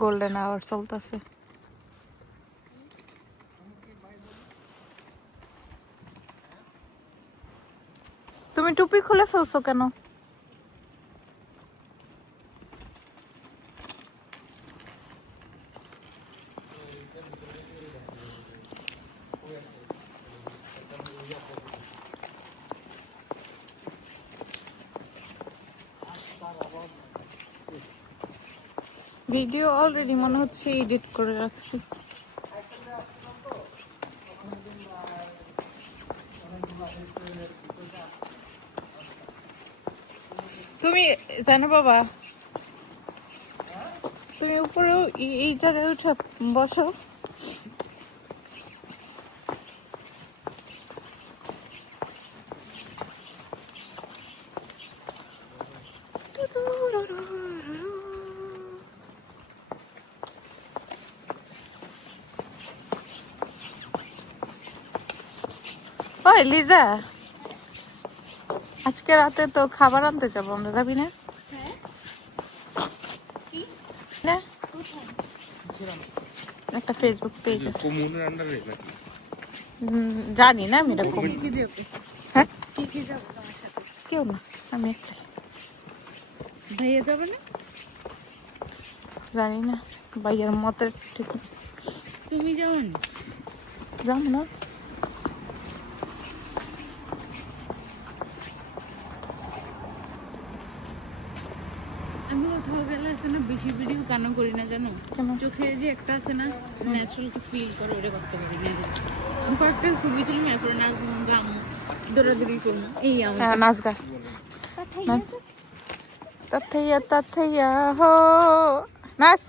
Golden hour চলতেছে। তুমি টুপি খুলে ফেলছো কেন? ভিডিও অলরেডি মনে হচ্ছে এডিট করে রাখছি। তুমি জানো বাবা, তুমি উপরেও এই জায়গায় উঠে বসো। ওই লিজা, আজকে রাতে তো খাবার আনতে যাবো আমরা, যাবি না? না, একটা ফেসবুক পেজ আছে, জানি না আমি এরকম। হ্যাঁ, কেউ না, আমি একটাই। ভাইয়া যাবে না? জানি না, ভাইয়ের মতের ঠিক না। তুমি যাও না? যাবো না। আমি কোথাও গেলে আছে না বেশি ভিডিও কেন করি না জানো? কেন? চোখে যে একটা আছে না ন্যাচারালকে ফিল করে ওটা করতে পারি না। আমি কয়েকটা ছবি তুলি না করে নাচ গাম দৌড়াদৌড়ি করবো এই আমার নাচ গা তাথাইয়া তাথাইয়া হো নাচ।